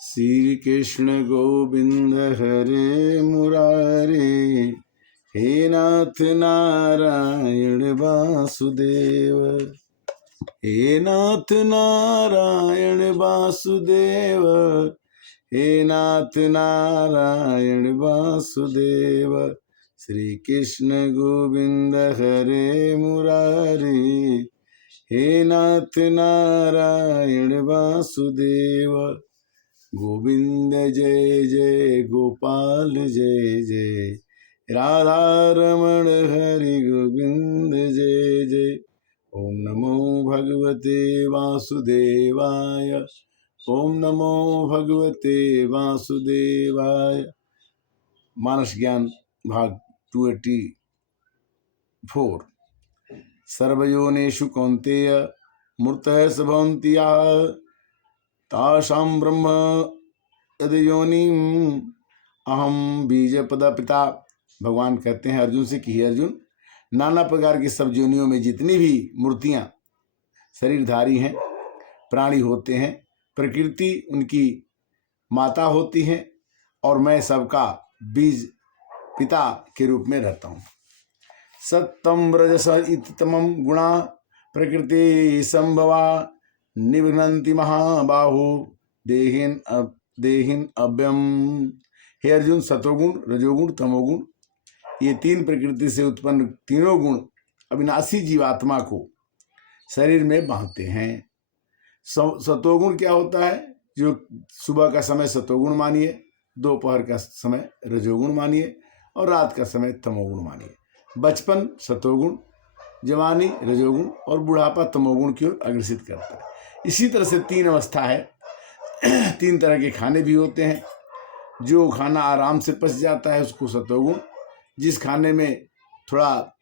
श्री कृष्ण गोविंद हरे मुरारे, हे नाथ नारायण वासुदेव, हे नाथ नारायण वासुदेव, हे नाथ नारायण वासुदेव। श्री कृष्ण गोविंद हरे मुरारे, हे नाथ नारायण वासुदेव। गोविंद जय जय गोपाल जय जय, राधा रमण हरि गोविंद जय जय। ओम नमो भगवते वासुदेवाय, ओम नमो भगवते वासुदेवाय। मानस ज्ञान भाग 284। सर्वयोनिषु कौन्तेय मूर्तयः संभवन्ति याः, तासां ब्रह्म यद्योनिम् अहम बीजपद पिता। भगवान कहते हैं अर्जुन से कि हे अर्जुन, नाना प्रकार की सब योनियों में जितनी भी मूर्तियां शरीरधारी हैं, प्राणी होते हैं, प्रकृति उनकी माता होती है और मैं सबका बीज पिता के रूप में रहता हूँ। सत्तम रजस इति तमम गुणा प्रकृति संभवा, निबध्नन्ति महाबाहु देहिन अव्यम। हे अर्जुन, सतोगुण, रजोगुण, तमोगुण, ये तीन प्रकृति से उत्पन्न तीनों गुण अविनाशी जीवात्मा को शरीर में बांधते हैं। सतोगुण क्या होता है? जो सुबह का समय सतोगुण मानिए, दोपहर का समय रजोगुण मानिए और रात का समय तमोगुण मानिए। बचपन सतोगुण, जवानी रजोगुण और बुढ़ापा तमोगुण की ओर अग्रसित करता है। इसी तरह से तीन अवस्था है। तीन तरह के खाने भी होते हैं। जो खाना आराम से पच जाता है उसको सतोगुण, जिस खाने में थोड़ा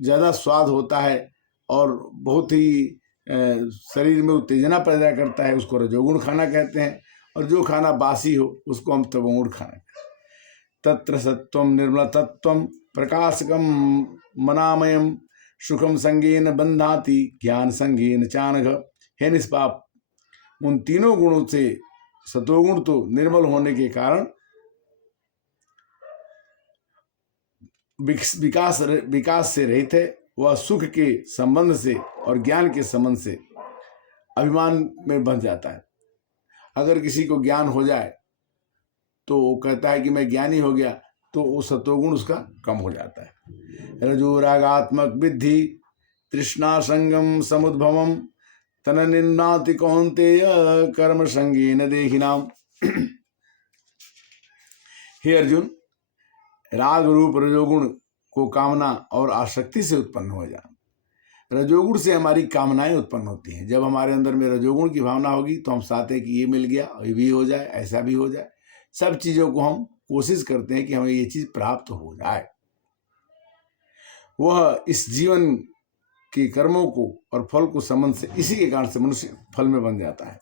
ज़्यादा स्वाद होता है और बहुत ही शरीर में उत्तेजना पैदा करता है उसको रजोगुण खाना कहते हैं, और जो खाना बासी हो उसको हम तमोगुण खाना कहते हैं। तत्र सत्वम निर्मल तत्वम प्रकाशकम मनामयम, सुखम संगेन बंधाति ज्ञान संगेन चानघ। हे निष्पाप, उन तीनों गुणों से सतोगुण तो निर्मल होने के कारण विकास से रहित है। वह सुख के संबंध से और ज्ञान के संबंध से अभिमान में बंध जाता है। अगर किसी को ज्ञान हो जाए तो वो कहता है कि मैं ज्ञानी हो गया, तो वो सतोगुण उसका कम हो जाता है। रजो रागात्मक विद्धि तृष्णा संगम समुद्भवम, तन निन्नाति कौन्तेय कर्म संगेन देहिनाम। हे अर्जुन, राग रूप रजोगुण को कामना और आसक्ति से उत्पन्न हो जाए। रजोगुण से हमारी कामनाएं उत्पन्न होती हैं। जब हमारे अंदर में रजोगुण की भावना होगी तो हम चाहते हैं कि ये मिल गया, ये भी हो जाए, ऐसा भी हो जाए। सब चीजों को हम कोशिश करते हैं कि हमें ये चीज प्राप्त हो जाए। वह इस जीवन के कर्मों को और फल को संबंध से, इसी के कारण से मनुष्य फल में बन जाता है।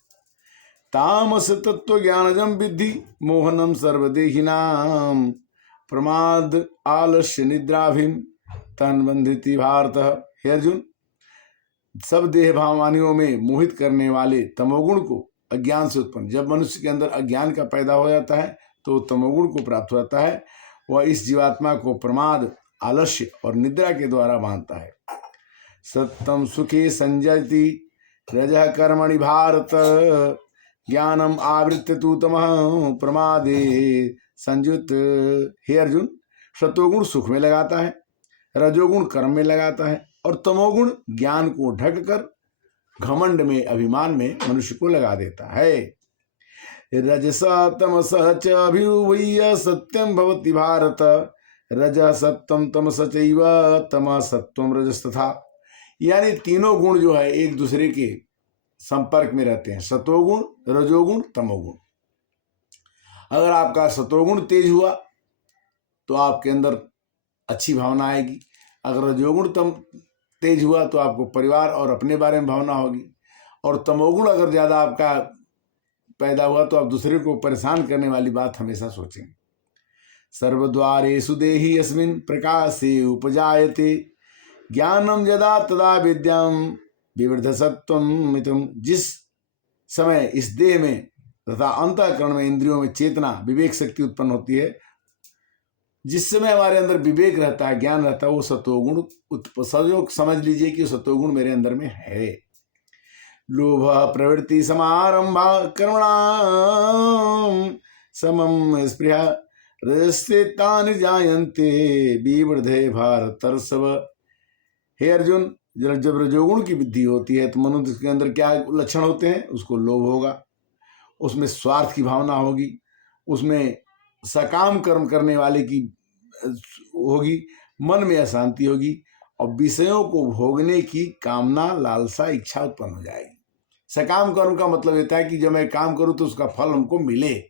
तामस तत्व ज्ञानजम विद्धि मोहनम सर्वदेहिनाम, प्रमाद आलस्य निद्राभिम तन बंधिति भारत। हे अर्जुन, सब देह भावानियों में मोहित करने वाले तमोगुण को अज्ञान से उत्पन्न, जब मनुष्य के अंदर अज्ञान का पैदा हो जाता है तो तमोगुण को प्राप्त होता है। वह इस जीवात्मा को प्रमाद, आलस्य और निद्रा के द्वारा बांधता है। सत्यम सुखे संजयति रजः कर्मणि भारत, ज्ञानम आवृत्य तू तमः प्रमादे संयुत। हे अर्जुन, सतोगुण सुख में लगाता है, रजोगुण कर्म में लगाता है और तमोगुण ज्ञान को ढककर घमंड में, अभिमान में मनुष्य को लगा देता है। रजसा तमसा च अभिभूय सत्यम भवति भारत, रजः सत्वम तमस चैव तमः सत्वम रजस्तथा। यानी तीनों गुण जो है एक दूसरे के संपर्क में रहते हैं, सतोगुण, रजोगुण, तमोगुण। अगर आपका सतोगुण तेज हुआ तो आपके अंदर अच्छी भावना आएगी। अगर रजोगुण तेज हुआ तो आपको परिवार और अपने बारे में भावना होगी। और तमोगुण अगर ज्यादा आपका पैदा हुआ तो आप दूसरे को परेशान करने वाली बात हमेशा सोचेंगे। सर्वद्वारेषु देहि यस्मिन् प्रकाशे उपजायते, ज्ञानम यदा तदा विद्याम विवृद्ध सत्वम मितम। जिस समय इस देह में तथा अंतःकरण में इंद्रियों में चेतना विवेक शक्ति उत्पन्न होती है। जिस समय हमारे अंदर विवेक रहता है, ज्ञान रहता है, वो सतोगुण सजो समझ लीजिए कि सतोगुण मेरे अंदर में है। लोभ प्रवृत्ति समारंभा कर्मणाम समम स्पृहा रजस्ते तान जायन्ते विवृधे भारतर्षभ। हे अर्जुन, जब रजोगुण की वृद्धि होती है तो मनुष्य के अंदर क्या लक्षण होते हैं? उसको लोभ होगा, उसमें स्वार्थ की भावना होगी, उसमें सकाम कर्म करने वाले की होगी, मन में अशांति होगी और विषयों को भोगने की कामना, लालसा, इच्छा उत्पन्न हो जाएगी। सकाम कर्म का मतलब होता है कि जब मैं काम करूं तो उसका फल हमको मिले।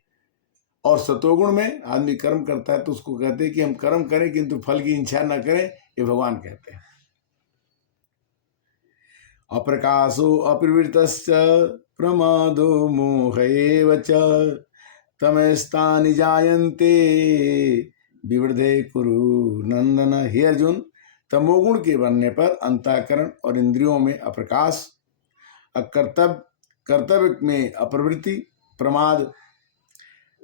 और सतोगुण में आदमी कर्म करता है तो उसको कहते हैं कि हम कर्म करें किंतु फल की इच्छा न करें, ये भगवान कहते हैं। अप्रकाशो अप्रवृत्तश्च प्रमादो मोह एव च तमस्तानि जायन्ते विवृधे कुरु नंदन। हे अर्जुन, तमोगुण के बनने पर अंतःकरण और इंद्रियों में अप्रकाश, कर्तव्य में अप्रवृत्ति, प्रमाद,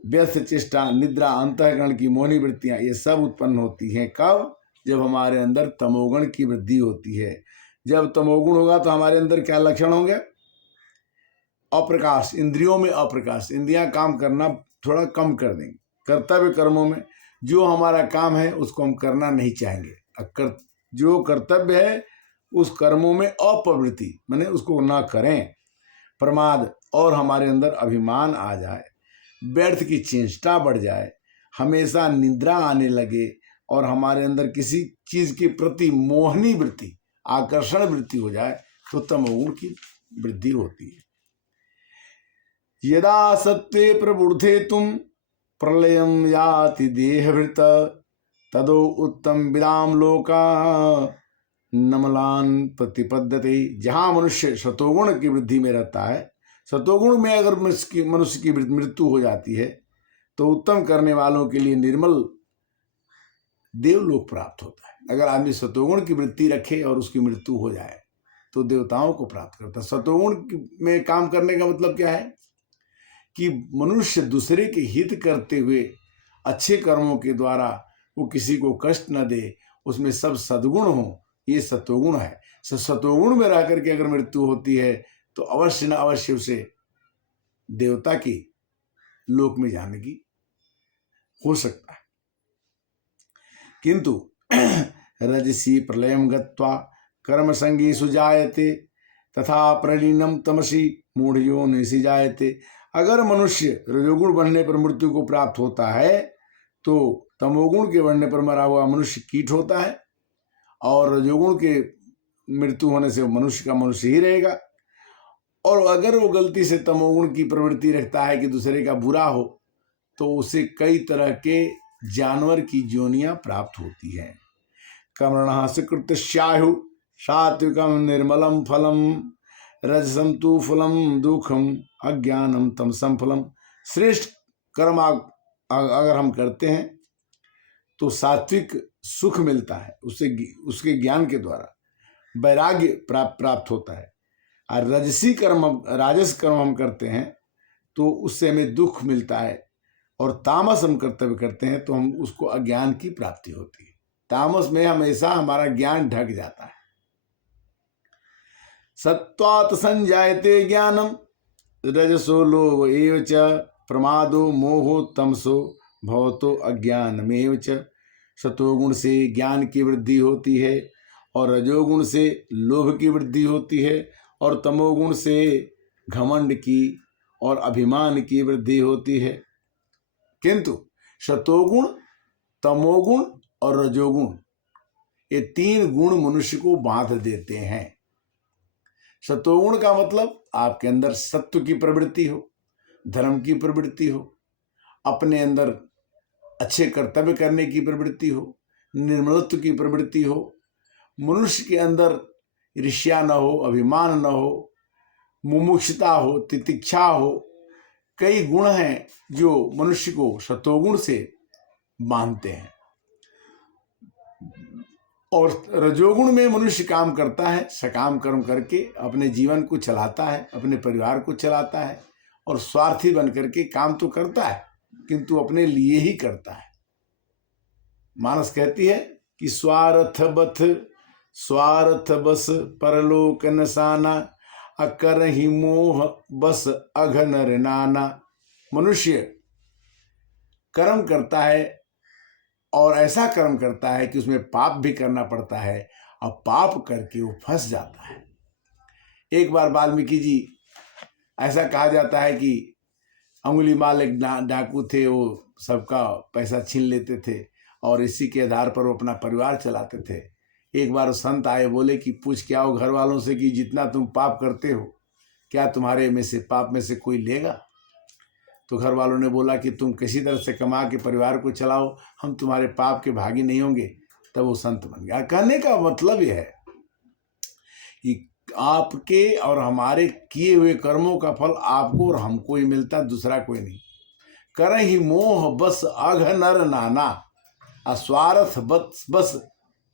व्यर्थ चेष्टा, निद्रा, अंतःकरण की मोहनी वृत्तियां, ये सब उत्पन्न होती हैं। कब? जब हमारे अंदर तमोगुण की वृद्धि होती है। जब तमोगुण होगा तो हमारे अंदर क्या लक्षण होंगे? अप्रकाश, इंद्रियों में अप्रकाश, इंद्रियां काम करना थोड़ा कम कर देंगे। कर्तव्य कर्मों में जो हमारा काम है उसको हम करना नहीं चाहेंगे। जो कर्तव्य है उस कर्मों में अप्रवृत्ति, माने उसको ना करें। प्रमाद, और हमारे अंदर अभिमान आ जाए, व्यर्थ की चेष्टा बढ़ जाए, हमेशा निद्रा आने लगे और हमारे अंदर किसी चीज के प्रति मोहनी वृत्ति, आकर्षण वृत्ति हो जाए तो तमोगुण की वृद्धि होती है। यदा सत्वे प्रबुद्धे तुम प्रलयम याति देहभृत तदो उत्तम विदाम लोका नमलान प्रतिपद्यते। जहां मनुष्य सतोगुण की वृद्धि में रहता है, सतोगुण में अगर मनुष्य की मृत्यु हो जाती है तो उत्तम करने वालों के लिए निर्मल देवलोक प्राप्त होता है। अगर आदमी सतोगुण की वृत्ति रखे और उसकी मृत्यु हो जाए तो देवताओं को प्राप्त करता है। सतोगुण में काम करने का मतलब क्या है? कि मनुष्य दूसरे के हित करते हुए अच्छे कर्मों के द्वारा वो किसी को कष्ट न दे, उसमें सब सद्गुण हो, ये सतोगुण है। सतोगुण में रह करके अगर मृत्यु होती है तो अवश्य न अवश्य उसे देवता के लोक में जाने की हो सकता है। किंतु रजसी प्रलयम गत्वा कर्म संगीषु जायते तथा प्रलीनम तमसी मूढ़यो निसी जायते। अगर मनुष्य रजोगुण बढ़ने पर मृत्यु को प्राप्त होता है तो तमोगुण के बढ़ने पर मरा हुआ मनुष्य कीट होता है, और रजोगुण के मृत्यु होने से मनुष्य का मनुष्य ही रहेगा। और अगर वो गलती से तमोगुण की प्रवृत्ति रखता है कि दूसरे का बुरा हो तो उसे कई तरह के जानवर की जोनियां प्राप्त होती हैं। कर्मणः सुकृत स्याहु सात्विकम निर्मलम फलम रजसम तु फलम दुखम अज्ञानम तमसम फलम। श्रेष्ठ कर्म अगर हम करते हैं तो सात्विक सुख मिलता है, उसके ज्ञान के द्वारा वैराग्य प्राप्त होता है। और राजस कर्म हम करते हैं तो उससे हमें दुख मिलता है, और तामस हम कर्तव्य करते हैं तो हम उसको अज्ञान की प्राप्ति होती है। तामस में हमेशा हमारा ज्ञान ढक जाता है। सत्वात् संजायते ज्ञानम रजसो लोभ एव च प्रमादो मोहो तमसो भवतो अज्ञानमेव च। सतोगुण से ज्ञान की वृद्धि होती है और रजोगुण से लोभ की वृद्धि होती है और तमोगुण से घमंड की और अभिमान की वृद्धि होती है। किंतु सतोगुण, तमोगुण और रजोगुण, ये तीन गुण मनुष्य को बांध देते हैं। सतोगुण का मतलब आपके अंदर सत्व की प्रवृत्ति हो, धर्म की प्रवृत्ति हो, अपने अंदर अच्छे कर्तव्य करने की प्रवृत्ति हो, निर्मलत्व की प्रवृत्ति हो, मनुष्य के अंदर ईर्ष्या न हो, अभिमान न हो, मुमुक्षुता हो, तितिक्षा हो। कई गुण हैं जो मनुष्य को सतोगुण से बांधते हैं। और रजोगुण में मनुष्य काम करता है, सकाम कर्म करके अपने जीवन को चलाता है, अपने परिवार को चलाता है और स्वार्थी बन करके काम तो करता है किंतु अपने लिए ही करता है। मानस कहती है कि स्वार्थ बस परलोक नसाना, अकर ही मोह बस अघ नर नाना। मनुष्य कर्म करता है और ऐसा कर्म करता है कि उसमें पाप भी करना पड़ता है और पाप करके वो फंस जाता है। एक बार वाल्मीकि जी, ऐसा कहा जाता है कि अंगुलीमाल एक डाकू थे, वो सबका पैसा छीन लेते थे और इसी के आधार पर वो अपना परिवार चलाते थे। एक बार संत आए, बोले कि पूछ के आओ घर वालों से कि जितना तुम पाप करते हो क्या तुम्हारे में से पाप में से कोई लेगा। तो घर वालों ने बोला कि तुम किसी तरह से कमा के परिवार को चलाओ, हम तुम्हारे पाप के भागी नहीं होंगे। तब वो संत बन गया। कहने का मतलब यह है कि आपके और हमारे किए हुए कर्मों का फल आपको और हमको ही मिलता, दूसरा कोई नहीं। कर ही मोह बस अघ नर नाना, अस्वार्थ बस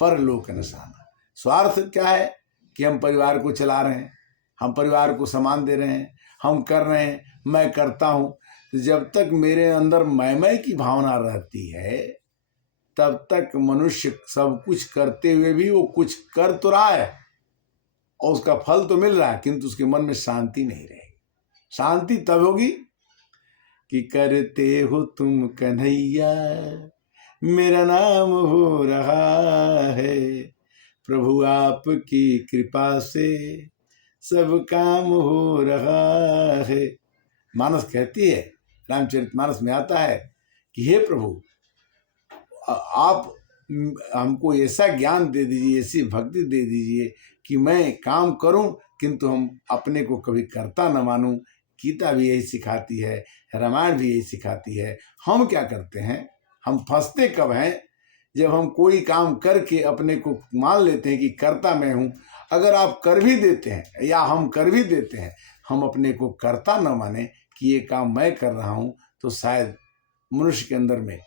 परलोक नसाना। स्वार्थ क्या है कि हम परिवार को चला रहे हैं, हम परिवार को सामान दे रहे हैं, हम कर रहे हैं, मैं करता हूं। जब तक मेरे अंदर मैं की भावना रहती है तब तक मनुष्य सब कुछ करते हुए भी वो कुछ कर तो रहा है और उसका फल तो मिल रहा है, किंतु उसके मन में शांति नहीं रहेगी। शांति तब होगी कि करते हो तुम कन्हैया मेरा नाम हो रहा है, प्रभु आपकी कृपा से सब काम हो रहा है। मानस कहती है, रामचरितमानस में आता है कि हे प्रभु, आप हमको ऐसा ज्ञान दे दीजिए, ऐसी भक्ति दे दीजिए कि मैं काम करूं किंतु हम अपने को कभी करता न मानूं। गीता भी यही सिखाती है, रामायण भी यही सिखाती है। हम क्या करते हैं, हम फंसते कब हैं, जब हम कोई काम करके अपने को मान लेते हैं कि करता मैं हूं। अगर आप कर भी देते हैं या हम कर भी देते हैं, हम अपने को करता न माने कि ये काम मैं कर रहा हूं, तो शायद मनुष्य के अंदर में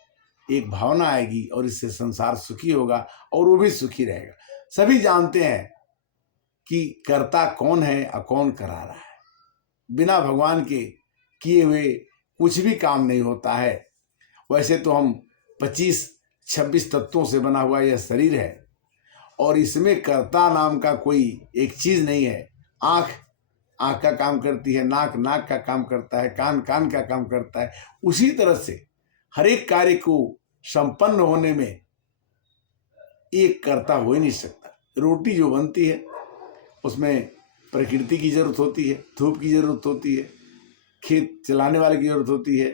एक भावना आएगी और इससे संसार सुखी होगा और वो भी सुखी रहेगा। सभी जानते हैं कि करता कौन है और कौन करा रहा है। बिना भगवान के किए हुए कुछ भी काम नहीं होता है। वैसे तो हम 25-26 तत्वों से बना हुआ यह शरीर है और इसमें कर्ता नाम का कोई एक चीज नहीं है। आँख का काम करती है, नाक का काम करता है, कान का काम करता है। उसी तरह से हर एक कार्य को संपन्न होने में एक कर्ता हो ही नहीं सकता। रोटी जो बनती है उसमें प्रकृति की जरूरत होती है, धूप की जरूरत होती है, खेत चलाने वाले की जरूरत होती है,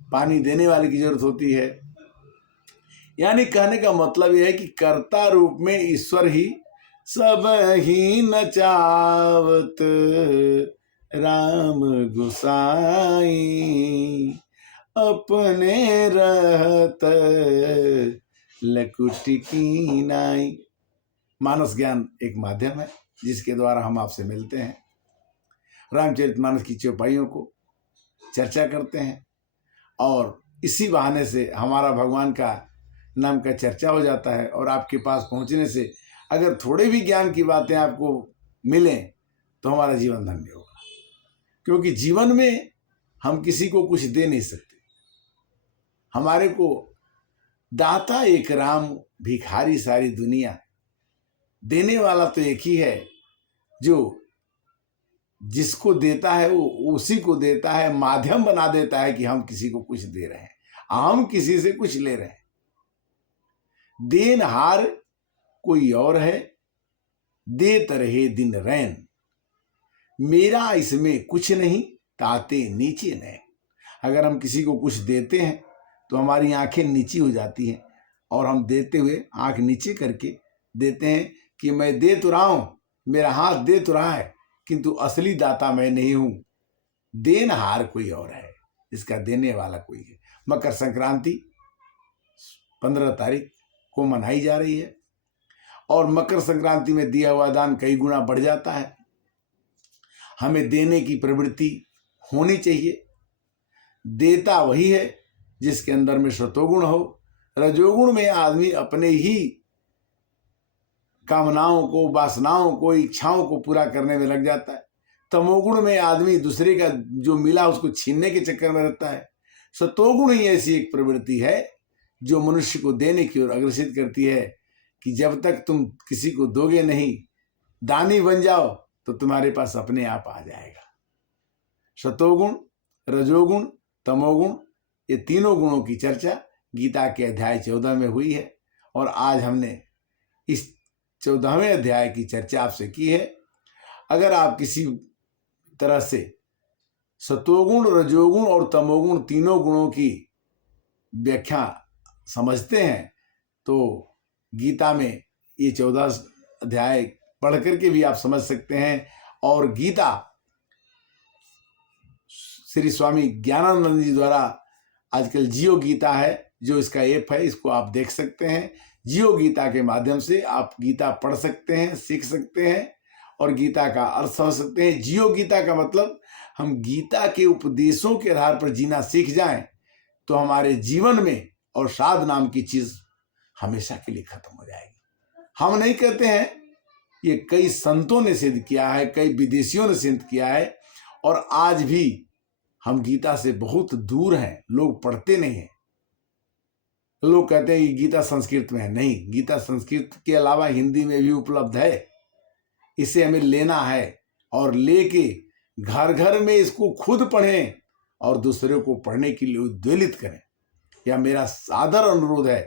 पानी देने वाले की जरूरत होती है। यानी कहने का मतलब यह है कि कर्ता रूप में ईश्वर ही सब ही नचावत राम गोसाई, अपने रहत लकुटी की नाई। मानस ज्ञान एक माध्यम है जिसके द्वारा हम आपसे मिलते हैं, रामचरितमानस की चौपाइयों को चर्चा करते हैं और इसी बहाने से हमारा भगवान का नाम का चर्चा हो जाता है। और आपके पास पहुंचने से अगर थोड़े भी ज्ञान की बातें आपको मिलें तो हमारा जीवन धन्य होगा, क्योंकि जीवन में हम किसी को कुछ दे नहीं सकते। हमारे को दाता एक राम, भिखारी सारी दुनिया। देने वाला तो एक ही है, जो जिसको देता है वो उसी को देता है, माध्यम बना देता है कि हम किसी को कुछ दे रहे हैं, हम किसी से कुछ ले रहे हैं। देनहार कोई और है, देत रहे दिन रैन, मेरा इसमें कुछ नहीं, ताते नीचे नैन। अगर हम किसी को कुछ देते हैं तो हमारी आंखें नीची हो जाती हैं और हम देते हुए आंख नीचे करके देते हैं कि मैं दे तो रहा हूं, मेरा हाथ दे तो रहा है, किंतु असली दाता मैं नहीं हूं। देनहार कोई और है, इसका देने वाला कोई है। मकर संक्रांति 15 तारीख को मनाई जा रही है और मकर संक्रांति में दिया हुआ दान कई गुना बढ़ जाता है। हमें देने की प्रवृत्ति होनी चाहिए। देता वही है जिसके अंदर में सतोगुण हो। रजोगुण में आदमी अपने ही कामनाओं को, वासनाओं को, इच्छाओं को पूरा करने में लग जाता है। तमोगुण में आदमी दूसरे का जो मिला उसको छीनने के चक्कर में रहता है। सतोगुण ही ऐसी एक प्रवृत्ति है जो मनुष्य को देने की ओर अग्रसित करती है कि जब तक तुम किसी को दोगे नहीं, दानी बन जाओ, तो तुम्हारे पास अपने आप आ जाएगा। सतोगुण, रजोगुण, तमोगुण, ये तीनों गुणों की चर्चा गीता के अध्याय 14 में हुई है और आज हमने इस 14वें अध्याय की चर्चा आपसे की है। अगर आप किसी तरह से सतोगुण, रजोगुण और तमोगुण तीनों गुणों की व्याख्या समझते हैं तो गीता में ये 14 अध्याय पढ़ करके भी आप समझ सकते हैं। और गीता श्री स्वामी ज्ञानानंद जी द्वारा आजकल जियो गीता है जो इसका ऐप है, इसको आप देख सकते हैं। जियो गीता के माध्यम से आप गीता पढ़ सकते हैं, सीख सकते हैं और गीता का अर्थ समझ सकते हैं। जियो गीता का मतलब हम गीता के उपदेशों के आधार पर जीना सीख जाएं तो हमारे जीवन में और साध नाम की चीज हमेशा के लिए खत्म हो जाएगी। हम नहीं कहते हैं, ये कई संतों ने सिद्ध किया है, कई विदेशियों ने सिद्ध किया है और आज भी हम गीता से बहुत दूर हैं, लोग पढ़ते नहीं हैं। लोग कहते हैं कि गीता संस्कृत में है, नहीं, गीता संस्कृत के अलावा हिंदी में भी उपलब्ध है। इसे हमें लेना है और लेके घर घर में इसको खुद पढ़ें और दूसरे को पढ़ने के लिए उद्वेलित करें। यह मेरा सादर अनुरोध है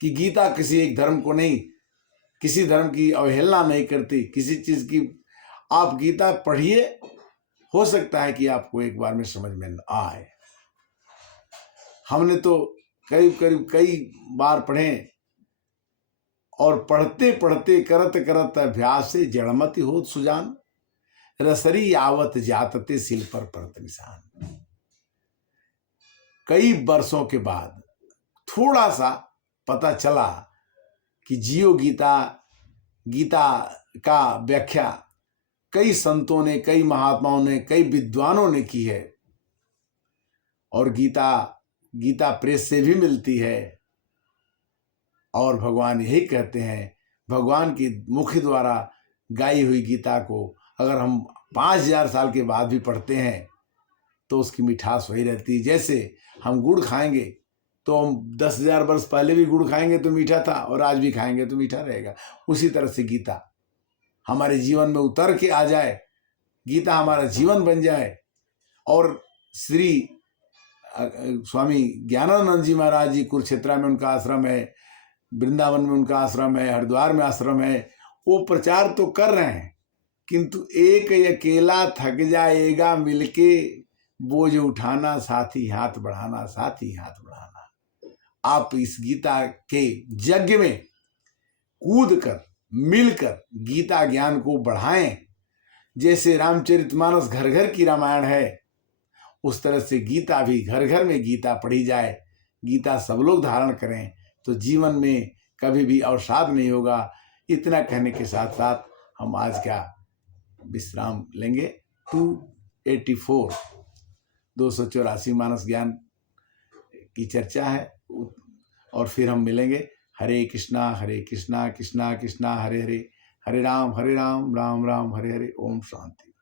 कि गीता किसी एक धर्म को नहीं, किसी धर्म की अवहेलना नहीं करती, किसी चीज की। आप गीता पढ़िए, हो सकता है कि आपको एक बार में समझ में आए। हमने तो करीब कई बार पढ़े और पढ़ते पढ़ते करत करत अभ्यास से जड़मति होत सुजान, रसरी आवत जातते सिल पर परत निशान। कई वर्षों के बाद थोड़ा सा पता चला कि जियो गीता, गीता का व्याख्या कई संतों ने, कई महात्माओं ने, कई विद्वानों ने की है और गीता प्रेस से भी मिलती है। और भगवान यही कहते हैं, भगवान की मुख द्वारा गाई हुई गीता को अगर हम 5000 साल के बाद भी पढ़ते हैं तो उसकी मिठास वही रहती है। जैसे हम गुड़ खाएंगे तो हम 10,000 वर्ष पहले भी गुड़ खाएंगे तो मीठा था और आज भी खाएंगे तो मीठा रहेगा। उसी तरह से गीता हमारे जीवन में उतर के आ जाए, गीता हमारा जीवन बन जाए और श्री स्वामी ज्ञानानंद जी महाराज जी कुरुक्षेत्र में उनका आश्रम है, वृंदावन में उनका आश्रम है, हरिद्वार में आश्रम है, वो प्रचार तो कर रहे हैं किंतु एक अकेला थक जाएगा मिलके, बोझ उठाना साथी हाथ बढ़ाना, साथी हाथ बढ़ाना। आप इस गीता के यज्ञ में कूद कर मिलकर गीता ज्ञान को बढ़ाएं। जैसे रामचरितमानस घर घर की रामायण है, उस तरह से गीता भी घर घर में गीता पढ़ी जाए, गीता सब लोग धारण करें तो जीवन में कभी भी अवसाद नहीं होगा। इतना कहने के साथ साथ हम आज का विश्राम लेंगे। 284 मानस ज्ञान की चर्चा है और फिर हम मिलेंगे। हरे कृष्णा कृष्णा कृष्णा हरे हरे, हरे राम राम राम हरे हरे। ओम शांति।